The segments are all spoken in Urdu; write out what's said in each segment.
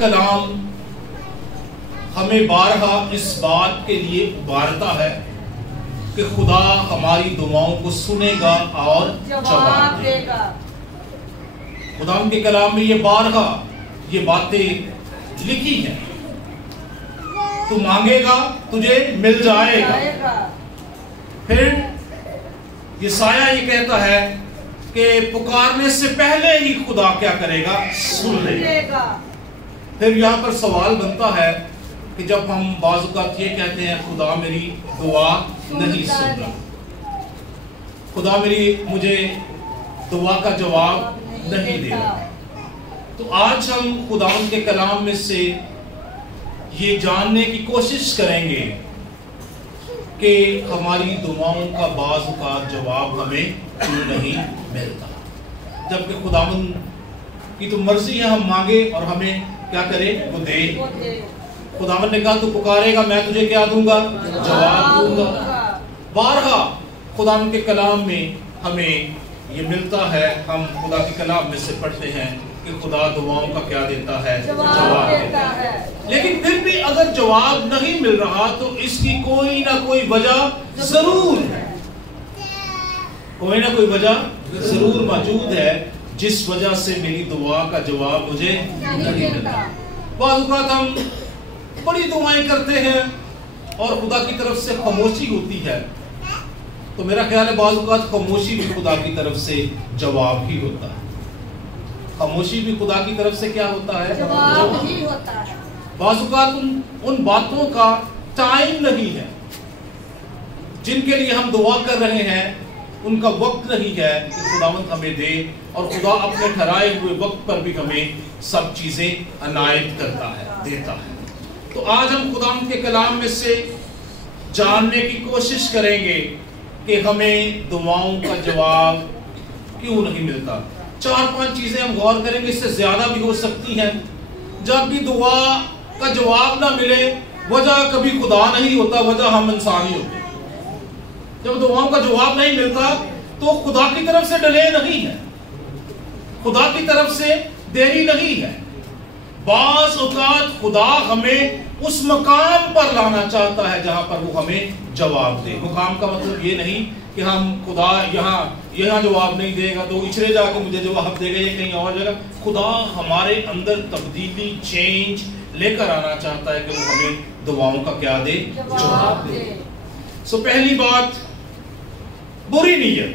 کلام ہمیں بارہا اس بات کے لیے ابھارتا ہے کہ خدا ہماری دعاؤں کو سنے گا اور جواب دے گا۔ خدا کے کلام میں یہ بارہا یہ باتیں لکھی ہیں، تو مانگے گا تجھے مل جائے گا۔ پھر یسایہ یہ کہتا ہے کہ پکارنے سے پہلے ہی خدا کیا کرے گا؟ سن لے گا۔ پھر یہاں پر سوال بنتا ہے کہ جب ہم بعض اوقات یہ کہتے ہیں خدا میری دعا نہیں سن رہا، خدا مجھے دعا کا جواب نہیں دے رہا، تو آج ہم خدا کے کلام میں سے یہ جاننے کی کوشش کریں گے کہ ہماری دعاؤں کا بعض اوقات جواب ہمیں کیوں نہیں ملتا، جبکہ خداوند کی تو مرضی ہے ہم مانگے اور ہمیں کیا کرے؟ وہ دے۔ خداوند نے کہا تو پکارے گا میں تجھے کیا دوں گا؟ جواب دوں گا۔ بارہا خداوند کے کلام میں ہمیں یہ ملتا ہے، ہم خدا کے کلام میں سے پڑھتے ہیں کہ خدا دعاؤں کا کیا دیتا ہے؟ جواب دیتا ہے۔ لیکن پھر بھی اگر جواب نہیں مل رہا تو اس کی کوئی نہ کوئی وجہ ضرور ہے، کوئی نہ کوئی وجہ ضرور موجود ہے جس وجہ سے میری دعا کا جواب مجھے نہیں ملتا۔ بعض اوقات ہم بڑی دعائیں کرتے ہیں اور خدا کی طرف سے خاموشی ہوتی ہے، تو میرا خیال ہے بعض اوقات خاموشی بھی خدا کی طرف سے جواب ہی ہوتا ہے۔ خاموشی بھی خدا کی طرف سے کیا ہوتا ہے؟ جواب ہی ہوتا ہے۔ بعض اوقات ان باتوں کا ٹائم نہیں ہے جن کے لیے ہم دعا کر رہے ہیں، ان کا وقت نہیں ہے کہ خداوند ہمیں دے، اور خدا اپنے ٹھہرائے ہوئے وقت پر بھی ہمیں سب چیزیں عنایت کرتا ہے، دیتا ہے۔ تو آج ہم خداوند کے کلام میں سے جاننے کی کوشش کریں گے کہ ہمیں دعاؤں کا جواب کیوں نہیں ملتا۔ 4-5 چیزیں ہم غور کریں گے، اس سے زیادہ بھی ہو سکتی ہیں۔ جب بھی دعا کا جواب نہ ملے، وجہ کبھی خدا نہیں ہوتا، وجہ ہم انسان ہی ہوتے ہیں۔ جب دعاؤں کا جواب نہیں ملتا تو خدا کی طرف سے ڈیلے نہیں ہے، خدا کی طرف سے دیری نہیں ہے۔ بعض اوقات خدا ہمیں اس مقام پر لانا چاہتا ہے جہاں پر وہ ہمیں جواب دے۔ مقام کا مطلب یہ نہیں کہ ہم خدا یہاں جواب نہیں دے گا تو اچھلے جا کے مجھے جواب دے گا یا کہیں اور جگہ۔ خدا ہمارے اندر تبدیلی، چینج لے کر آنا چاہتا ہے کہ وہ ہمیں دعاؤں کا کیا دے؟ جواب دے۔ سو پہلی بات، بری نیت۔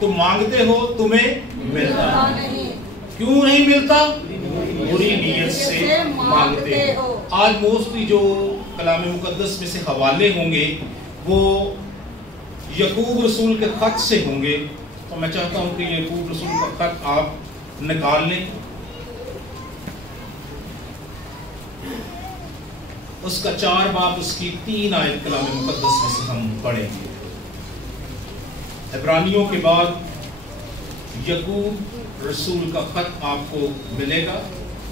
تم مانگتے ہو تمہیں ملتا نہیں۔ کیوں نہیں ملتا؟ بری نیت سے مانگتے ہو۔ آج موسٹلی جو کلام مقدس میں سے حوالے ہوں گے وہ یعقوب رسول کے خط سے ہوں گے، تو میں چاہتا ہوں کہ یعقوب رسول کا خط آپ نکال لیں، اس کا 4 باب اس کی 3 آیت کلام مقدس میں سے ہم پڑھیں گے۔ عبرانیوں کے بعد یعقوب رسول کا خط آپ کو ملے گا،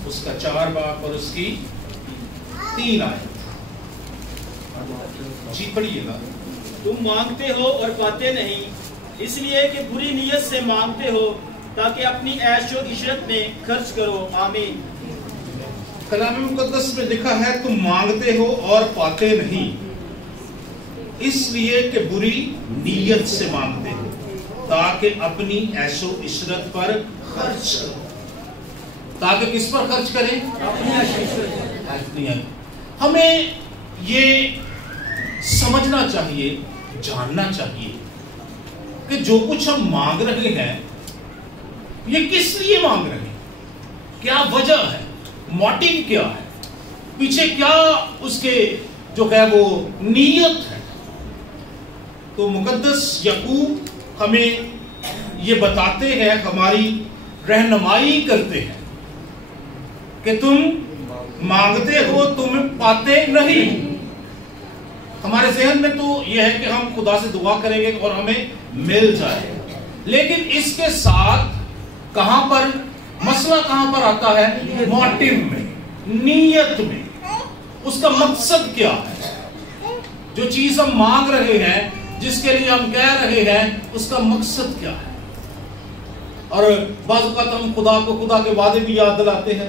اس کا 4 باب اور اس کی 3 آیت۔ جی پڑھیے گا۔ تم مانگتے ہو اور پاتے نہیں، اس لیے کہ بری نیت سے مانگتے ہو تاکہ اپنی عیش و عشرت میں خرچ کرو۔ آمین۔ کلام مقدس میں لکھا ہے تم مانگتے ہو اور پاتے نہیں، اس لیے کہ بری نیت سے مانگتے ہو تاکہ اپنی عیش و عشرت پر خرچ کرو۔ تاکہ کس پر خرچ کریں؟ اپنی عیش و عشرت۔ ہمیں یہ سمجھنا چاہیے، جاننا چاہیے کہ جو کچھ ہم مانگ رہے ہیں یہ کس لیے مانگ رہے ہیں، کیا وجہ ہے، موٹیو کیا ہے، پیچھے کیا اس کے جو ہے وہ نیت ہے۔ تو مقدس یعقوب ہمیں یہ بتاتے ہیں، ہماری رہنمائی کرتے ہیں کہ تم مانگتے ہو تم پاتے نہیں۔ ہمارے ذہن میں تو یہ ہے کہ ہم خدا سے دعا کریں گے اور ہمیں مل جائے، لیکن اس کے ساتھ کہاں پر مسئلہ کہاں پر آتا ہے؟ موٹیو میں، نیت میں، اس کا مقصد کیا ہے۔ جو چیز ہم مانگ رہے ہیں، جس کے لیے ہم کہہ رہے ہیں، اس کا مقصد کیا ہے۔ اور بعض اوقات ہم خدا کو خدا کے وعدے بھی یاد دلاتے ہیں،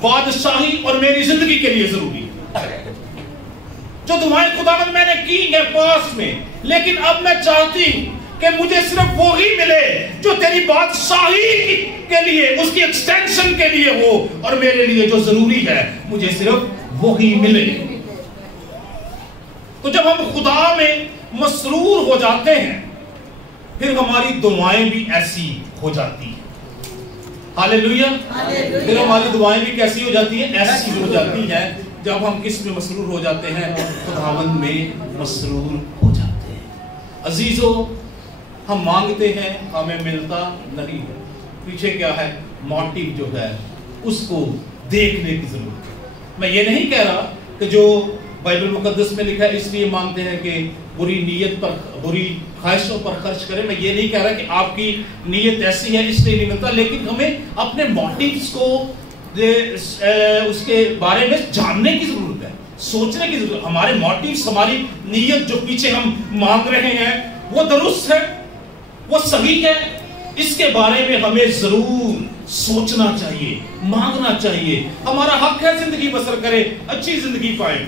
بادشاہی اور میری زندگی کے لیے ضروری ہے. جو دعائیں خداوند میں نے کی ہیں پاس میں، لیکن اب میں چاہتی ہوں کہ مجھے صرف وہی ملے جو تیری بادشاہی کے لیے، اس کی ایکسٹینشن کے لیے ہو، اور میرے لیے جو ضروری ہے مجھے صرف وہی ملے. تو جب ہم خدا میں مسرور ہو جاتے ہیں پھر ہماری دعائیں بھی ایسی ہو جاتی ہیں. ہاللیلویا. پھر ہماری دعائیں بھی کیسی ہو جاتی ہیں؟ ایسی ہو جاتی ہیں. جب ہم کس میں مسرور ہو جاتے ہیں؟ خداوند میں مسرور ہو جاتے ہیں. عزیزو، ہم مانگتے ہیں ہمیں ملتا نہیں ہے. پیچھے کیا ہے؟ موٹیو جو ہے اس کو دیکھنے کی ضرورت ہے. میں یہ نہیں کہہ رہا کہ جو بائبل مقدس میں لکھا ہے اس لیے مانگتے ہیں کہ بری نیت پر، بری خواہشوں پر خرچ کریں. میں یہ نہیں کہہ رہا کہ آپ کی نیت ایسی ہے اس لیے نہیں ملتا، لیکن ہمیں اپنے موٹیوز کو اس کے بارے میں جاننے کی ضرورت ہے، سوچنے کی ضرورت ہے. ہمارے موٹیوز، ہماری نیت جو پیچھے ہم مانگ رہے ہیں وہ درست ہے، وہ صحیح ہے، اس کے بارے میں ہمیں ضرور سوچنا چاہیے، مانگنا چاہیے. ہمارا حق ہے زندگی بسر کرے، اچھی زندگی پائے.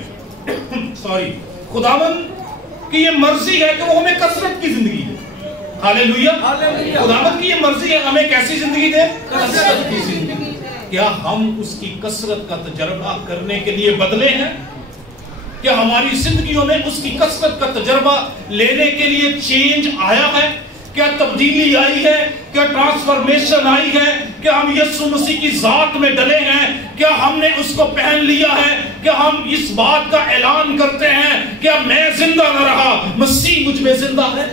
سوری، خداوند کی یہ مرضی ہے کہ وہ ہمیں کثرت کی زندگی دے. ہاللیلویا. خداوند کی یہ مرضی ہے ہمیں کیسی زندگی دے؟ کثرت کی زندگی. کیا ہم اس کی کثرت کا تجربہ کرنے کے لیے بدلے ہیں؟ کیا ہماری زندگیوں میں اس کی کثرت کا تجربہ لینے کے لیے چینج آیا ہے؟ کیا تبدیلی آئی ہے؟ کیا ٹرانسفارمیشن آئی ہے؟ کیا ہم یسوع مسیح کی ذات میں ڈلے ہیں؟ کیا ہم نے اس کو پہن لیا ہے؟ کیا ہم اس بات کا اعلان کرتے ہیں کہ میں زندہ نہ رہا، مسیح مجھ میں زندہ ہے؟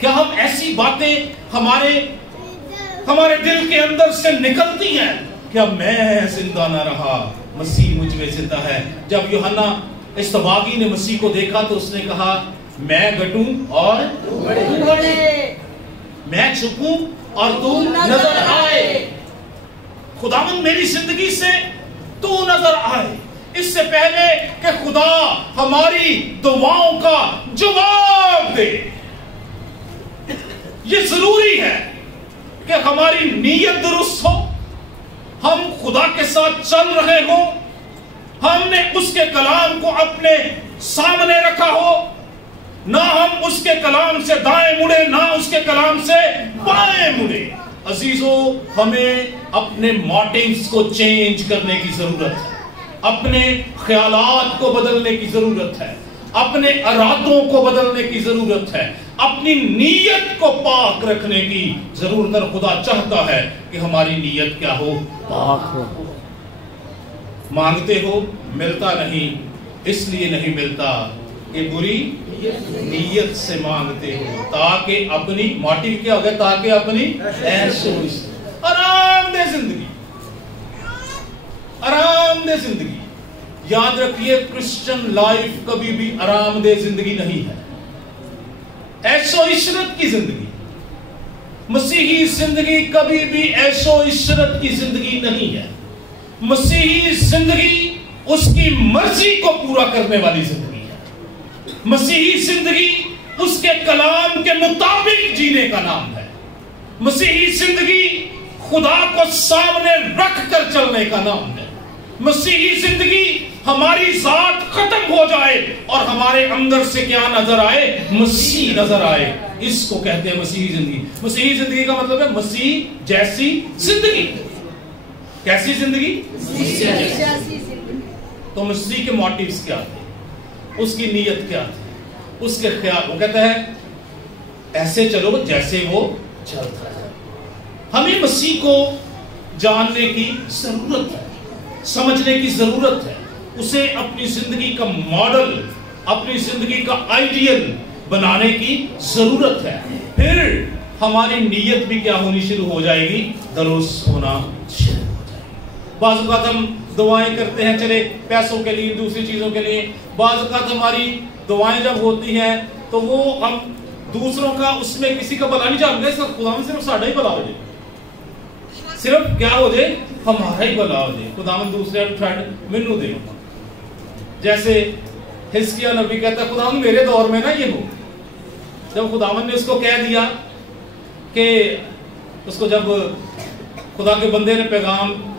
کیا ہم ایسی باتیں ہمارے دل کے اندر سے نکلتی ہیں؟ کیا میں زندہ نہ رہا، مسیح مجھ میں زندہ ہے؟ جب یوحنا استباغی نے مسیح کو دیکھا تو اس نے کہا میں گھٹوں اور تو بڑھے، میں چھپوں اور تو نظر آئے. خداوند میری زندگی سے تو نظر آئے. اس سے پہلے کہ خدا ہماری دعاؤں کا جواب دے، یہ ضروری ہے کہ ہماری نیت درست ہو، ہم خدا کے ساتھ چل رہے ہوں، ہم نے اس کے کلام کو اپنے سامنے رکھا ہو، نہ ہم اس کے کلام سے دائیں مڑے نہ اس کے کلام سے بائیں مڑے. عزیزو، ہمیں اپنے موٹیوز کو چینج کرنے کی ضرورت ہے، اپنے خیالات کو بدلنے کی ضرورت ہے، اپنے ارادوں کو بدلنے کی ضرورت ہے، اپنی نیت کو پاک رکھنے کی ضرورت ہے. خدا چاہتا ہے کہ ہماری نیت کیا ہو؟ پاک ہو. مانگتے ہو ملتا نہیں، اس لیے نہیں ملتا کہ بری نیت سے مانگتے ہو، تاکہ اپنی موٹیو کیا ہوگا؟ تاکہ اپنی آرام دہ زندگی، آرام دہ زندگی. یاد رکھیے کرسچن لائف کبھی بھی آرام دہ زندگی نہیں ہے، عیش و عشرت کی زندگی. مسیحی زندگی کبھی بھی عیش و عشرت کی زندگی نہیں ہے. مسیحی زندگی اس کی مرضی کو پورا کرنے والی زندگی. مسیحی زندگی اس کے کلام کے مطابق جینے کا نام ہے. مسیحی زندگی خدا کو سامنے رکھ کر چلنے کا نام ہے. مسیحی زندگی ہماری ذات ختم ہو جائے اور ہمارے اندر سے کیا نظر آئے؟ مسیح نظر آئے. اس کو کہتے ہیں مسیحی زندگی. مسیحی زندگی کا مطلب ہے مسیح جیسی زندگی. کیسی زندگی؟ تو مسیح کے موٹیوز کیا تھے؟ اس کی نیت کیا تھی؟ اس کے خیال. وہ کہتا ہے ایسے چلو جیسے وہ چلتا ہے. ہمیں مسیح کو جاننے کی ضرورت ہے، سمجھنے کی ضرورت ہے، اسے اپنی زندگی کا ماڈل، اپنی زندگی کا آئیڈیل بنانے کی ضرورت ہے. پھر ہماری نیت بھی کیا ہونی شروع ہو جائے گی؟ درست ہونا شروع ہو جائے گی. بعض اوقات ہم دعائیں کرتے ہیں چلے پیسوں کے لیے، دوسری چیزوں کے لیے. بعض اوقات ہماری دعائیں جب ہوتی ہیں تو وہ ہم دوسروں کا، اس میں کسی کا بھلا نہیں چاہتے، خداوند صرف ساڈا ہی بھلا ہو جائے، صرف کیا ہو جائے؟ ہمارا ہی بھلا ہو جائے. خداوند دوسرے ٹھہر مینوں دے. جیسے حزقیہ نبی کہتا ہے خداوند میرے دور میں نہ یہ ہو. جب خداوند نے اس کو کہہ دیا کہ اس کو جب خدا کے بندے نے پیغام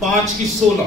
5:16।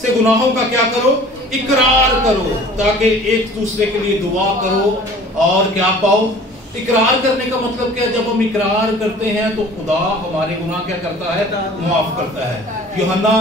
سے گناہوں کا کیا کرو؟ اقرار کرو، تاکہ ایک دوسرے کے لیے دعا کرو اور کیا پاؤ؟ اقرار کرنے کا مطلب کیا؟ جب ہم اقرار کرتے ہیں تو خدا ہمارے گناہ کیا کرتا ہے؟ معاف کرتا ہے۔ یوحنا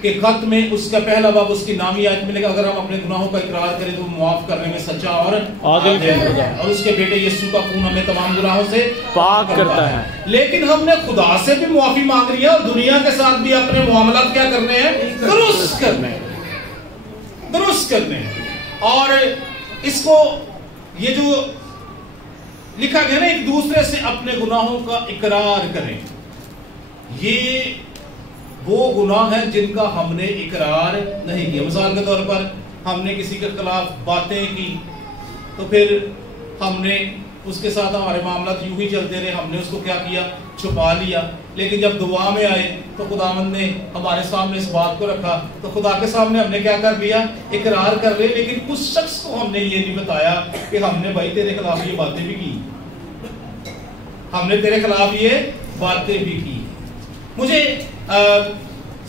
کے خط میں اس کا پہلا باب اس کی نامی آیت ملے گا، اگر ہم اپنے گناہوں کا اقرار کریں تو معاف کرنے میں سچا اور عادل ہے، اور اس کے بیٹے یسوع کا خون ہمیں تمام گناہوں سے پاک کرتا ہے۔ لیکن ہم نے خدا سے بھی معافی مانگ لی ہے اور دنیا کے ساتھ بھی اپنے معاملات کیا کرنے ہیں؟ درست کرنے ہیں، درست کرنے ہیں۔ اور اس کو یہ جو لکھا گیا نا، ایک دوسرے سے اپنے گناہوں کا اقرار کریں، یہ وہ گناہ ہیں جن کا ہم نے اقرار نہیں کیا۔ مثال کے طور پر ہم نے کسی کے خلاف باتیں کی تو پھر ہم نے اس کے ساتھ ہمارے معاملات یوں ہی چلتے رہے، ہم نے اس کو کیا کیا؟ چھپا لیا۔ لیکن جب دعا میں آئے تو خداوند نے ہمارے سامنے اس بات کو رکھا تو خدا کے سامنے ہم نے کیا کر لیا؟ اقرار کر لیا۔ لیکن اس شخص کو ہم نے یہ نہیں بتایا کہ ہم نے بھائی تیرے خلاف یہ باتیں بھی کی، ہم نے تیرے خلاف یہ باتیں بھی کی۔ مجھے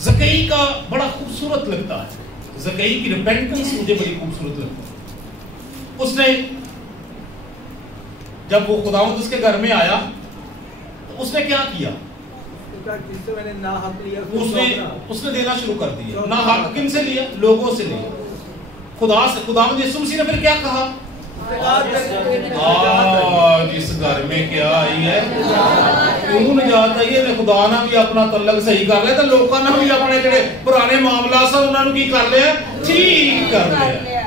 زکئی کا بڑا خوبصورت لگتا ہے، زکئی کی ریپینٹنس مجھے بڑی خوبصورت لگتا ہے۔ اس نے جب وہ خداوند اس کے گھر میں آیا تو اس نے کیا کیا؟ اس نے دینا شروع کر دیا۔ نہ حق کن سے لیا؟ لوگوں سے لیا، خدا سے۔ خداوند یسوع مسیح نے پھر کیا کہا؟ جس گھر میں کیا آئی ہے کیوں نجات آئی ہے، خدا نے بھی اپنا تعلق صحیح کر لیا تو لوگوں نے بھی اپنے جڑے پرانے معاملات سے انہوں نے کی کر لیا؟ ٹھیک کر لیا۔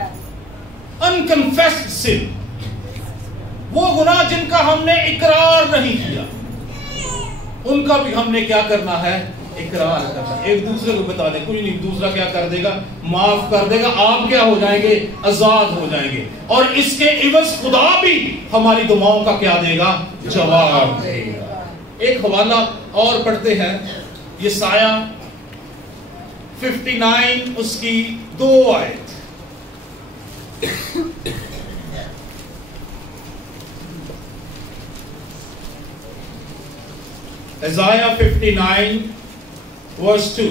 انکنفیسڈ سن، وہ گناہ جن کا ہم نے اقرار نہیں کیا، ان کا بھی ہم نے کیا کرنا ہے؟ اقرار کرنا۔ ایک دوسرے کو بتا دیں، کوئی نہیں، دوسرا کیا کر دے گا؟ معاف کر دے گا۔ آپ کیا ہو جائیں گے؟ آزاد ہو جائیں گے۔ اور اس کے عوض خدا بھی ہماری دعاؤں کا کیا دے گا؟ جواب دے گا۔ ایک حوالہ اور پڑھتے ہیں، یسایہ 59 اس کی 2 آیت۔ Isaiah 59 verse 2۔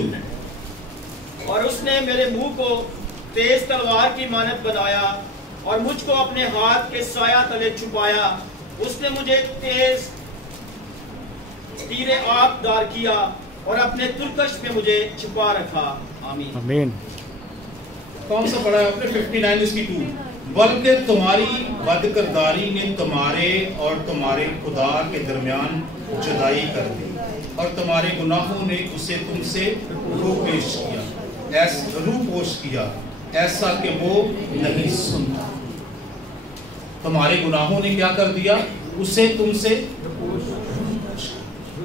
اور اس نے میرے منہ کو تیز تلوار کی مانند بنایا اور مجھ کو اپنے ہاتھ کے سایہ تلے چھپایا۔ اس نے مجھے تیز تیر آب دار کیا اور اپنے ترکش میں مجھے چھپا رکھا۔ آمین۔ آمین۔ کون سا پڑھا ہے آپ نے؟ 59 اس کی 2۔ بلکہ تمہاری بدکرداری نے تمہارے اور تمہارے خدا کے درمیان جدائی کر دی، اور تمہارے گناہوں نے اسے تم سے روپوش کیا ایسا کہ وہ نہیں سنتا۔ تمہارے گناہوں نے کیا کر دیا؟ اسے تم سے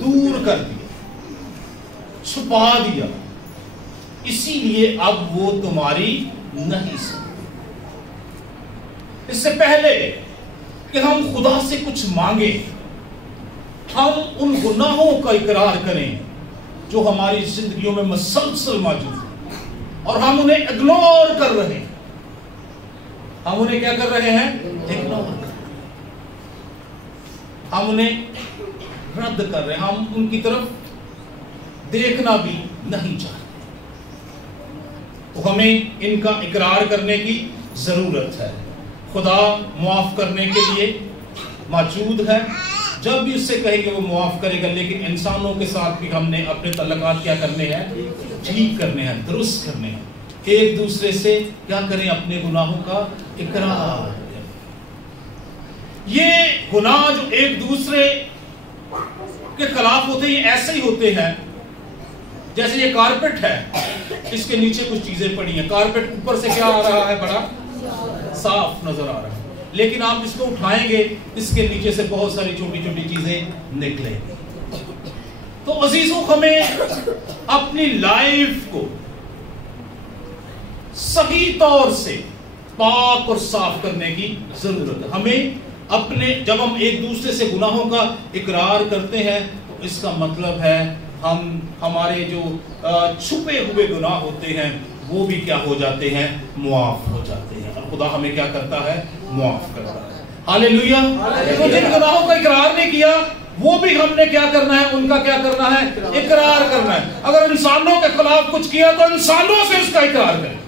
دور کر دیا، چھپا دیا، اسی لیے اب وہ تمہاری نہیں سنتا۔ اس سے پہلے کہ ہم خدا سے کچھ مانگیں، ہم ان گناہوں کا اقرار کریں جو ہماری زندگیوں میں مسلسل موجود ہیں اور ہم انہیں اگنور کر رہے ہیں۔ ہم انہیں کیا کر رہے ہیں؟ اگنور کر رہے ہیں، ہم انہیں رد کر رہے ہیں، ہم ان کی طرف دیکھنا بھی نہیں چاہتے۔ تو ہمیں ان کا اقرار کرنے کی ضرورت ہے۔ خدا معاف کرنے کے لیے موجود ہے، جب بھی اس سے کہیں گے وہ معاف کرے گا، لیکن انسانوں کے ساتھ بھی ہم نے اپنے تعلقات کیا کرنے ہیں؟ ٹھیک کرنے ہیں، درست کرنے ہیں۔ ایک دوسرے سے کیا کریں؟ اپنے گناہوں کا اقرار۔ یہ گناہ جو ایک دوسرے کے خلاف ہوتے ہیں، یہ ایسے ہی ہوتے ہیں جیسے یہ کارپیٹ ہے، اس کے نیچے کچھ چیزیں پڑی ہیں، کارپیٹ اوپر سے کیا آ رہا ہے؟ بڑا صاف نظر آ رہا ہے، لیکن آپ اس کو اٹھائیں گے، اس کے نیچے سے بہت ساری چھوٹی چھوٹی چیزیں نکلیں گی۔ تو عزیزوں، ہمیں اپنی لائف کو صحیح طور سے پاک اور صاف کرنے کی ضرورت ہے۔ ہمیں اپنے، جب ہم ایک دوسرے سے گناہوں کا اقرار کرتے ہیں تو اس کا مطلب ہے ہمارے جو چھپے ہوئے گناہ ہوتے ہیں وہ بھی کیا ہو جاتے ہیں؟ معاف ہو جاتے ہیں، اور خدا ہمیں کیا کرتا ہے؟ معاف کرتا ہے۔ ہاللیلویا۔ تو جن گناہوں کا اقرار نہیں کیا وہ بھی ہم نے کیا کرنا ہے؟ ان کا کیا کرنا ہے؟ اقرار کرنا ہے. اگر انسانوں کے خلاف کچھ کیا تو انسانوں سے اس کا اقرار کریں.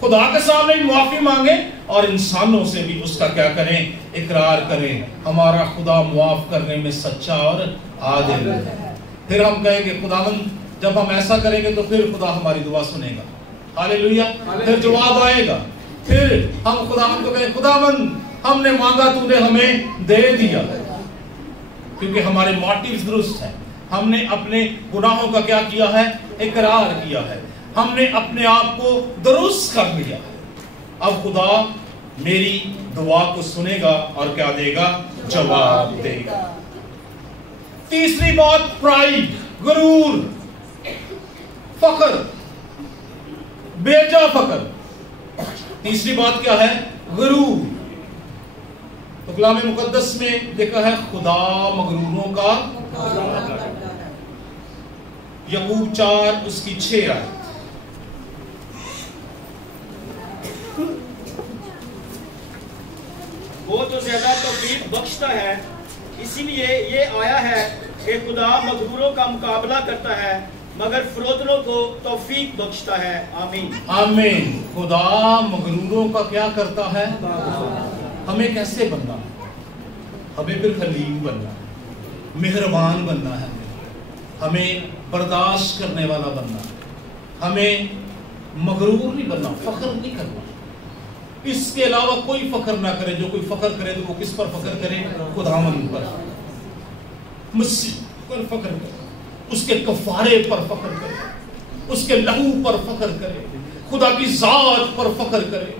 خدا کے سامنے بھی معافی مانگیں اور انسانوں سے بھی اس کا کیا کریں؟ اقرار کریں. ہمارا خدا معاف کرنے میں سچا اور عادل ہے. پھر ہم کہیں گے خداوند جب ہم ایسا کریں گے تو پھر خدا ہماری دعا سنے گا. ہاللیلویا. پھر جواب آئے گا. پھر ہم خداوند کو کہیں خداوند ہم نے مانگا تو نے ہمیں دے دیا. کیونکہ ہمارے موٹیوز درست ہیں. ہم نے اپنے گناہوں کا کیا کیا ہے؟ اقرار کیا ہے. ہم نے اپنے آپ کو درست کر لیا. اب خدا میری دعا کو سنے گا اور کیا دے گا؟ جواب دے گا. تیسری بات پرائیڈ، غرور، فخر، بیجا فخر. تیسری بات کیا ہے؟ غرور. تو کلام مقدس میں لکھا ہے خدا مغروروں کا یعقوب 4 اس کی 6 آیت. وہ تو زیادہ توفیق بخشتا ہے، اسی لیے یہ آیا ہے کہ خدا مغروروں کا مقابلہ کرتا ہے مگر فروتنوں کو توفیق بخشتا ہے. آمین آمین. خدا مغروروں کا کیا کرتا ہے؟ ہمیں کیسے بننا ہے؟ ہمیں پھر حلیم بننا ہے، مہربان بننا ہے، ہمیں برداشت کرنے والا بننا ہے. ہمیں مغرور نہیں بننا، فخر نہیں کرنا. اس کے علاوہ کوئی فخر نہ کرے. جو کوئی فخر کرے تو وہ کس پر فخر کرے؟ خداوند پر، مسیح پر فخر کرے، اس کے کفارے پر فخر کرے، اس کے لہو پر فخر کرے، خدا کی ذات پر فخر کرے،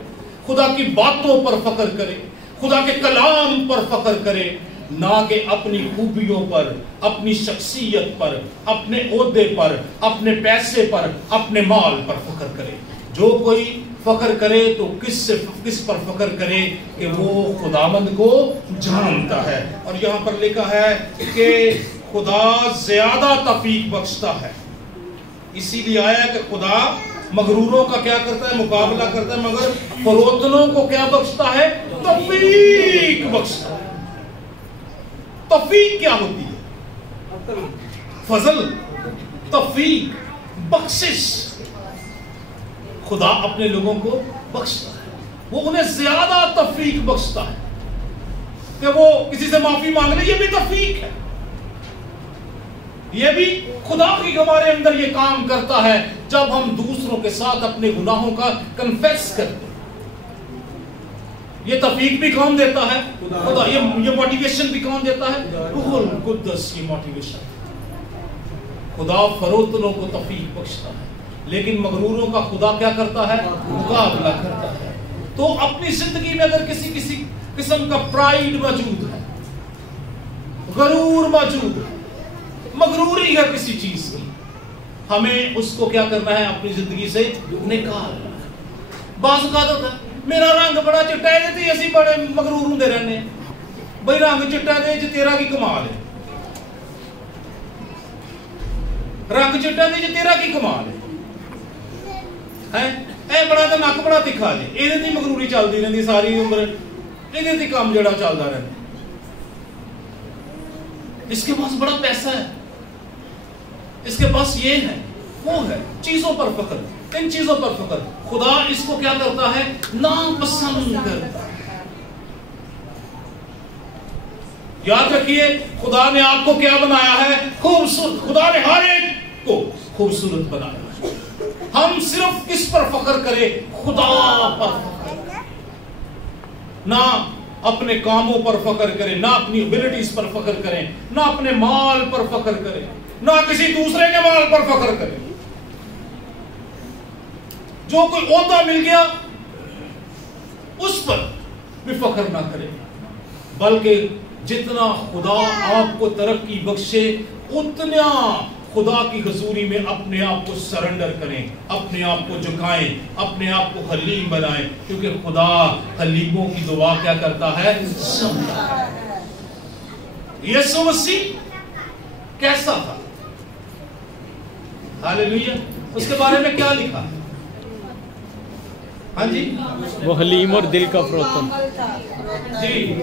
خدا کی باتوں پر فخر کرے، خدا کے کلام پر فخر کرے، نہ کہ اپنی خوبیوں پر، اپنی شخصیت پر، اپنے عہدے پر، اپنے پیسے پر، اپنے مال پر فخر کرے. جو کوئی فخر کرے تو کس پر فخر کرے؟ کہ وہ خداوند کو جانتا ہے. اور یہاں پر لکھا ہے کہ خدا زیادہ توفیق بخشتا ہے. اسی لیے آیا کہ خدا مغروروں کا کیا کرتا ہے؟ مقابلہ کرتا ہے، مگر فروتنوں کو کیا بخشتا ہے؟ توفیق بخشتا ہے. توفیق کیا ہوتی ہے؟ فضل، توفیق، بخشش. خدا اپنے لوگوں کو بخشتا ہے. وہ انہیں زیادہ توفیق بخشتا ہے کہ وہ کسی سے معافی مانگ لے. یہ بھی توفیق ہے. یہ بھی خدا کی ہمارے اندر یہ کام کرتا ہے جب ہم دوسروں کے ساتھ اپنے گناہوں کا کنفیس کرتے ہیں. یہ توفیق بھی کون دیتا ہے؟ خدا. یہ موٹیویشن بھی کون دیتا ہے؟ روح القدس کی موٹیویشن. خدا فروتنوں کو توفیق بخشتا ہے لیکن مغروروں کا خدا کیا کرتا ہے؟ مقابلہ کرتا ہے. تو اپنی زندگی میں اگر کسی قسم کا پرائیڈ موجود ہے، غرور موجود ہے، مغروری ہے کسی چیز کی، ہمیں اس کو کیا کرنا ہے؟ اپنی زندگی سے نکالنا ہے. بعض اوقات ہوتا ہے میرا رنگ بڑا چٹا ہے تے اسی بڑے مغرور ہوندے رہنے ہیں. بھئی رنگ چٹا دے جے تیرا کی کمال ہے؟ رنگ چٹا دے جے تیرا کی کمال ہے؟ اے بڑا تو نک بڑا تکھا جے، یہ تے مغروری چلتی رہتی ساری عمر، یہ تے کام جڑا چلتا رہتا. اس کے پاس بڑا پیسہ ہے، اس کے پاس یہ ہے وہ ہے. چیزوں پر فخر، ان چیزوں پر فخر. خدا اس کو کیا کرتا ہے؟ ناپسند کرتا ہے. یاد رکھیے خدا نے آپ کو کیا بنایا ہے؟ خوبصورت. خدا نے ہر ایک کو خوبصورت بنایا ہے. ہم صرف کس پر فخر کریں؟ خدا پر فخر کریں. نہ اپنے کاموں پر فخر کریں، نہ اپنی ابیلٹیز پر فخر کریں، نہ اپنے مال پر فخر کریں، نہ کسی دوسرے کے مال پر فخر کریں. جو کوئی عہدہ مل گیا اس پر بھی فخر نہ کریں، بلکہ جتنا خدا آپ کو ترقی بخشے اتنا خدا کی حضوری میں اپنے آپ کو سرنڈر کریں، اپنے آپ کو جھکائیں، اپنے آپ کو حلیم بنائیں، کیونکہ خدا حلیموں کی دعا کیا کرتا ہے؟ سنتا ہے. یسوع مسیح کیسا تھا؟ ہاللیلویا. اس کے بارے میں کیا لکھا ہے؟ ہاں جی، وہ حلیم اور دل کا فروتن. جی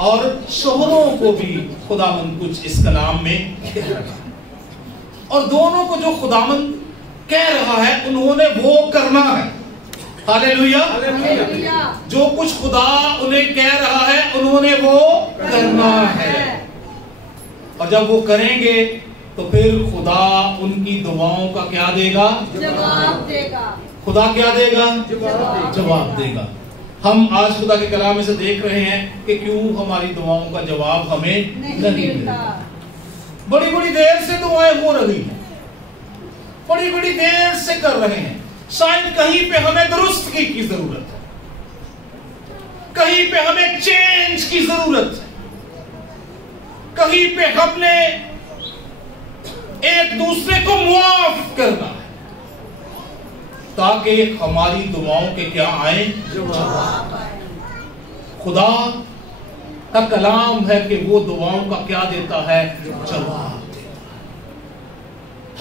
اور شوہروں کو بھی خداوند کچھ اس کلام میں کہہ رہا ہے، اور دونوں کو جو خداوند کہہ رہا ہے انہوں نے وہ کرنا ہے۔ ہاللیلویا، جو کچھ خدا انہیں کہہ رہا ہے انہوں نے وہ کرنا ہے، اور جب وہ کریں گے تو پھر خدا ان کی دعاؤں کا کیا دے گا؟ جواب دے گا۔ خدا کیا دے گا؟ جواب دے گا۔ ہم آج خدا کے کلام میں سے دیکھ رہے ہیں کہ کیوں ہماری دعاؤں کا جواب ہمیں نہیں ملتا۔ بڑی بڑی دیر سے دعائیں ہو رہی ہیں، بڑی بڑی دیر سے کر رہے ہیں، شاید کہیں پہ ہمیں درستگی کی ضرورت ہے، کہیں پہ ہمیں چینج کی ضرورت ہے، کہیں پہ ہم نے ایک دوسرے کو معاف کرنا ہے تاکہ ہماری دعاؤں کے کیا آئیں؟ جواب آئیں۔ خدا کا کلام ہے کہ وہ دعاؤں کا کیا دیتا ہے؟ جواب دیتا ہے۔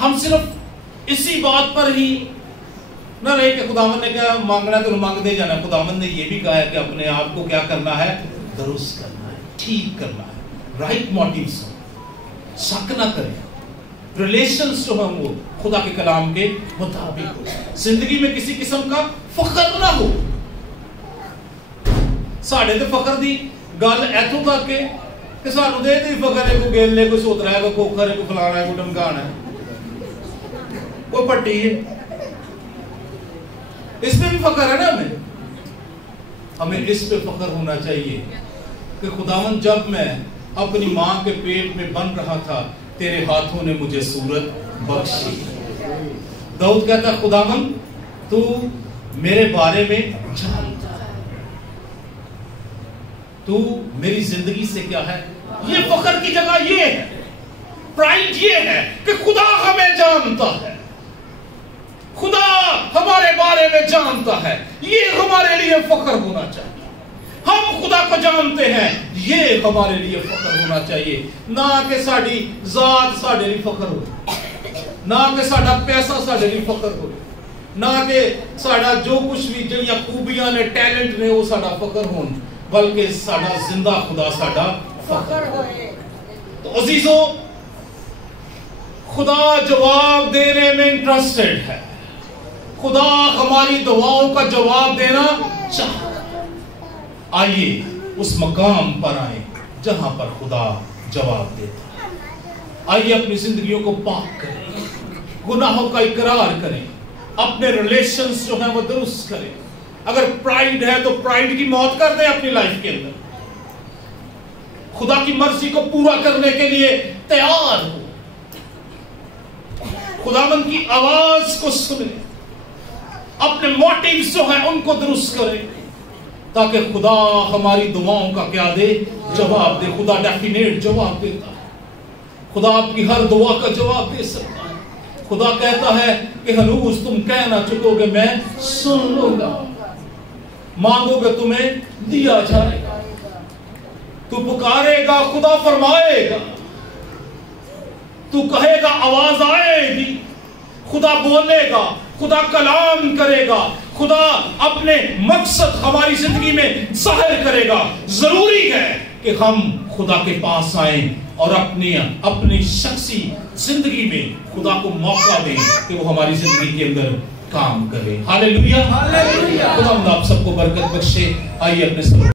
ہم صرف اسی بات پر ہی نہ رہے کہ خداوند نے کیا مانگنا ہے تو مانگ دے جانا۔ خداوند نے یہ بھی کہا ہے کہ اپنے آپ کو کیا کرنا ہے؟ درست کرنا ہے، ٹھیک کرنا ہے، رائٹ موٹیوز ہو، شک نہ کریں، ریلیشنز جو ہیں وہ خدا کے کلام کے مطابق ہو، زندگی میں کسی قسم کا فخر نہ ہو۔ ساڑھے تے فخر دی گل ایتھوں تک کہ سانو دے دی فخر ہے، کوئی گیلے، کوئی سوترا ہے، کوئی کوکھر ہے، کوئی فلانا ہے، کوئی ڈمکان ہے، کوئی پٹی ہے، اس میں بھی فخر ہے نا۔ ہمیں اس پہ فخر ہونا چاہیے کہ خداوند جب میں اپنی ماں کے پیٹ میں بن رہا تھا تیرے ہاتھوں نے مجھے صورت بخشی۔ داؤد کہتا خداوند تو میرے بارے میں جانتا ہے، تو میری زندگی سے کیا ہے؟ یہ فخر کی جگہ یہ ہے، پرائڈ یہ ہے کہ خدا ہمیں جانتا ہے، خدا ہمارے بارے میں جانتا ہے، یہ ہمارے لیے فخر ہونا چاہیے۔ ہم خدا کو جانتے ہیں، یہ ہمارے لیے فخر ہونا چاہیے، نہ کہ ساڑی ذات ساڑے لیے فخر ہو، نہ کہ ساڑا پیسہ ساڑے لیے فخر ہو، نہ کہ ساڑا جو کچھ بھی جنیا خوبیاں نے ٹیلنٹ نے وہ ساڑا فخر ہون، بلکہ ساڑا زندہ خدا ساڑا فخر ہوئے۔ تو عزیزوں، خدا جواب دینے میں انٹرسٹڈ ہے، خدا ہماری دعاؤں کا جواب دینا چاہتا ہے۔ آئیے اس مقام پر آئیں جہاں پر خدا جواب دیتا ہے۔ آئیے اپنی زندگیوں کو پاک کریں، گناہوں کا اقرار کریں، اپنے ریلیشنز جو ہیں وہ درست کریں۔ اگر پرائیڈ ہے تو پرائیڈ کی موت کر دیں اپنی لائف کے اندر، خدا کی مرضی کو پورا کرنے کے لیے تیار ہو، خداوند کی آواز کو سنیں، اپنے موٹیوز جو ہیں ان کو درست کریں تاکہ خدا ہماری دعاؤں کا کیا دے؟ جواب دے۔ خدا ڈیفینیٹ جواب دیتا ہے، خدا آپ کی ہر دعا کا جواب دے سکتا ہے۔ خدا کہتا ہے کہ ہنوز تم کہنا چکو گے میں سن لوں گا، مانگو گے تمہیں دیا جائے گا، تو پکارے گا خدا فرمائے گا، تو کہے گا آواز آئے گی، خدا بولے گا، خدا کلام کرے گا، خدا اپنے مقصد ہماری زندگی میں ظاہر کرے گا۔ ضروری ہے کہ ہم خدا کے پاس آئیں اور اپنی شخصی زندگی میں خدا کو موقع دیں کہ وہ ہماری زندگی کے اندر کام کرے۔ ہاللیلویا، خدا آپ سب کو برکت بخشے۔ آئیے اپنے سب